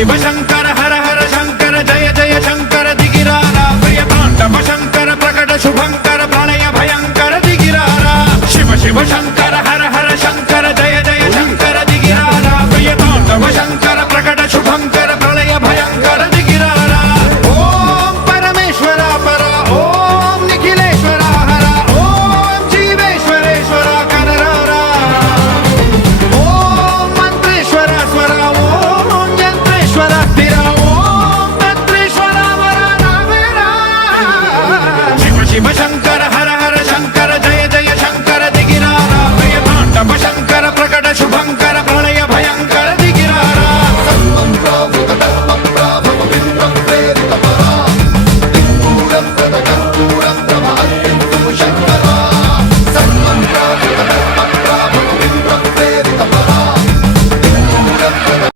शिव शंकर हर हर शंकर जय जय शंकर दिगिरारा प्रिय तांडव शंकर प्रकट शुभंकर प्रणय भयंकर दिगिरारा शिव शिव शंकर हर हर शंकर जय जय शंकर दिगिरारा प्रिय तांडव शंकर प्रकट शुभंकर